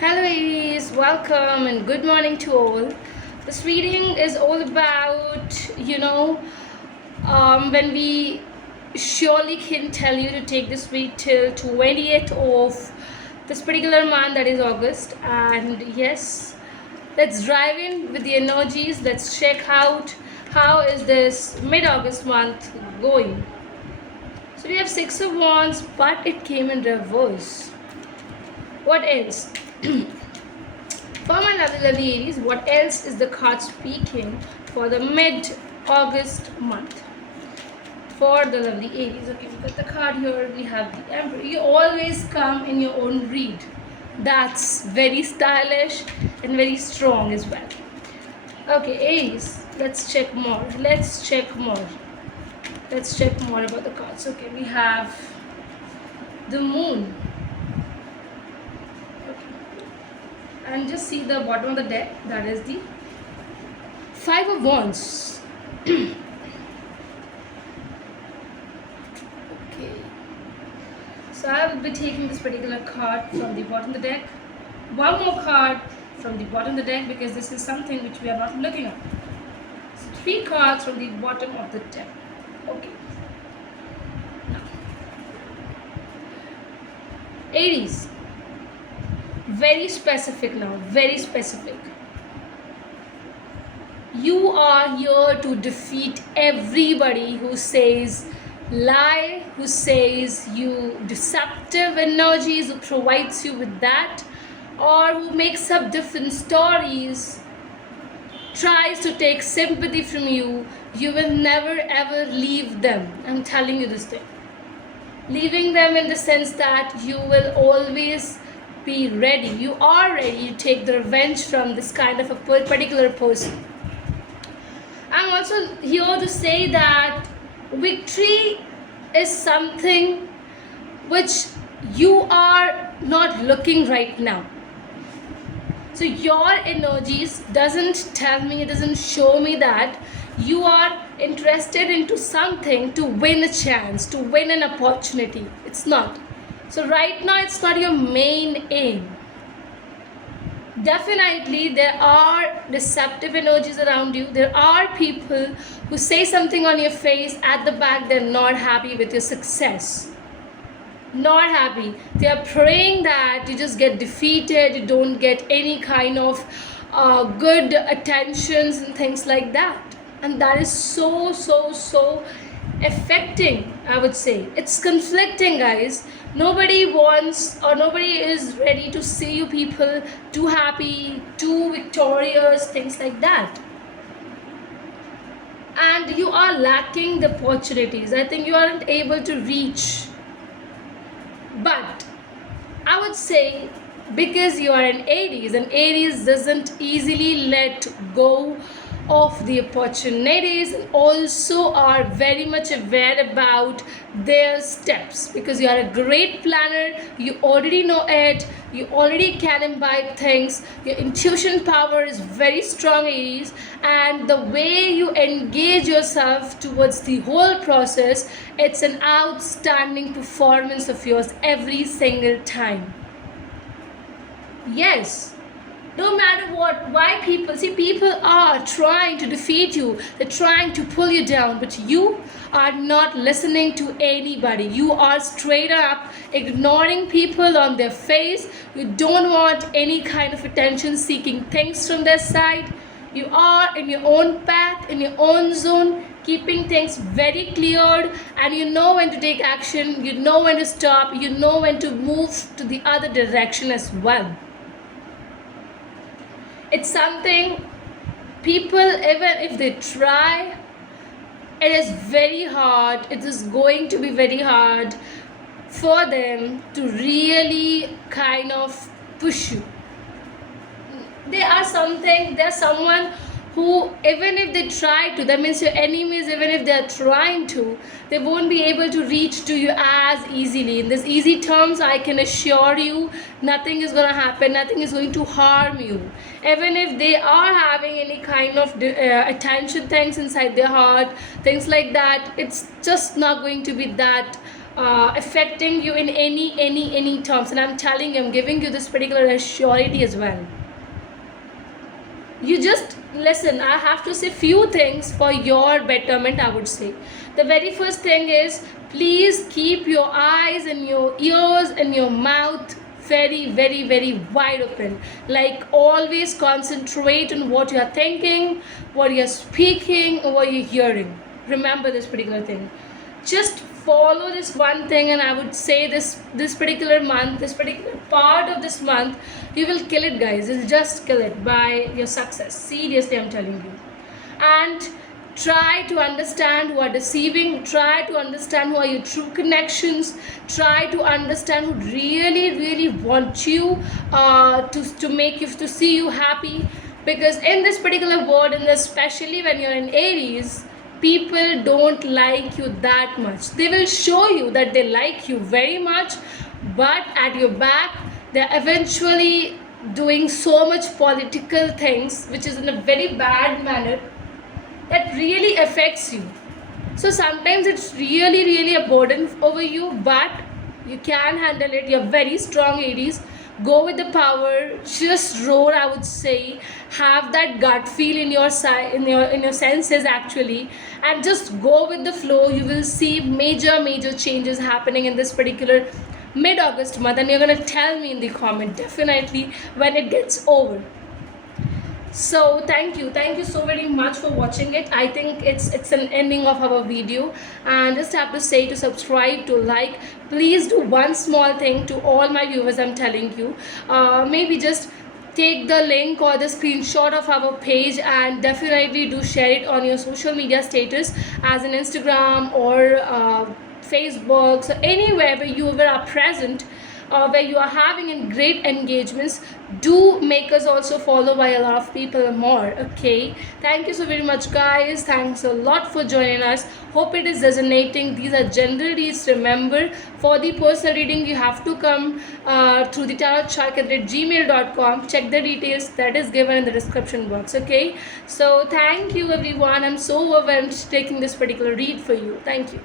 Hello, Aries, welcome and good morning to all. This reading is all about, when we surely can tell you to take this read till 20th of this particular month, that is August. And yes, let's dive in with the energies. Let's check out how is this mid-August month going. So we have Six of Wands, but it came in reverse. What else? For my lovely Aries, what else is the card speaking for the mid-August month? For the lovely Aries. Okay, we got the card here. We have the Emperor. You always come in your own read. That's very stylish and very strong as well. Okay, Aries, let's check more. Let's check more about the cards. Okay, we have the Moon. And just see the bottom of the deck, that is the Five of Wands. Okay, so I will be taking this particular card from the bottom of the deck, one more card from the bottom of the deck, because this is something which we are not looking at. So 3 cards from the bottom of the deck. Okay, now Aries, very specific now, very specific. You are here to defeat everybody who says lie, who says you deceptive energies, who provides you with that, or who makes up different stories, tries to take sympathy from you. You will never ever leave them. I'm telling you this thing. Leaving them in the sense that you will always be ready. You are ready to take the revenge from this kind of a particular person. I'm also here to say that victory is something which you are not looking right now. So your energies doesn't tell me, it doesn't show me that you are interested into something to win a chance, to win an opportunity. It's not. So right now it's not your main aim. Definitely there are deceptive energies around you. There are people who say something on your face, at the back they're not happy with your success. Not happy. They are praying that you just get defeated, you don't get any kind of good attentions and things like that. And that is so affecting, I would say. It's conflicting, guys. Nobody wants, or nobody is ready to see you people too happy, too victorious, things like that. And you are lacking the opportunities. I think you aren't able to reach. But I would say, because you are an Aries, and Aries doesn't easily let go of the opportunities, and also are very much aware about their steps, because you are a great planner. You already know it, you already can imbibe things. Your intuition power is very strong, Aries, and the way you engage yourself towards the whole process, it's an outstanding performance of yours every single time. Yes, no matter what, why people are trying to defeat you, they're trying to pull you down, but you are not listening to anybody. You are straight up ignoring people on their face. You don't want any kind of attention seeking things from their side. You are in your own path, in your own zone, keeping things very cleared, and you know when to take action, you know when to stop, you know when to move to the other direction as well. It's something people, even if they try, it is very hard. It is going to be very hard for them to really kind of push you. There's someone who, even if they try to, that means your enemies, even if they're trying to, they won't be able to reach to you as easily. In this easy terms, I can assure you, nothing is going to happen, nothing is going to harm you. Even if they are having any kind of attention things inside their heart, things like that, it's just not going to be that affecting you in any terms. And I'm telling you, I'm giving you this particular surety as well. You just listen. I have to say few things for your betterment, I would say. The very first thing is, please keep your eyes and your ears and your mouth very wide open. Like, always concentrate on what you are thinking, what you are speaking, or what you're hearing. Remember this particular thing. Just follow this one thing, and I would say this particular month, this particular part of this month, you will kill it, guys. You'll just kill it by your success. Seriously, I'm telling you. And try to understand who are deceiving, try to understand who are your true connections, try to understand who really want you to make you, to see you happy. Because in this particular world, and especially when you're in Aries, people don't like you that much. They will show you that they like you very much, but at your back they're eventually doing so much political things which is in a very bad manner that really affects you. So sometimes it's really a burden over you, but you can handle it. You're very strong, Aries. Go with the power, just roar, I would say. Have that gut feel in your in your senses actually, and just go with the flow. You will see major changes happening in this particular mid-August month, and you're gonna tell me in the comment definitely when it gets over. So thank you so very much for watching it. I think it's an ending of our video, and just have to say to subscribe, to like. Please do one small thing to all my viewers. I'm telling you, maybe just take the link or the screenshot of our page, and definitely do share it on your social media status, as in Instagram or Facebook, so anywhere where you are present, where you are having great engagements. Do make us also follow by a lot of people more. Okay, thank you so very much, guys. Thanks a lot for joining us. Hope it is resonating. These are general reads. Remember, for the personal reading, you have to come through the tarotchark@gmail.com. Check the details that is given in the description box. Okay, so thank you everyone. I'm so overwhelmed taking this particular read for you. Thank you.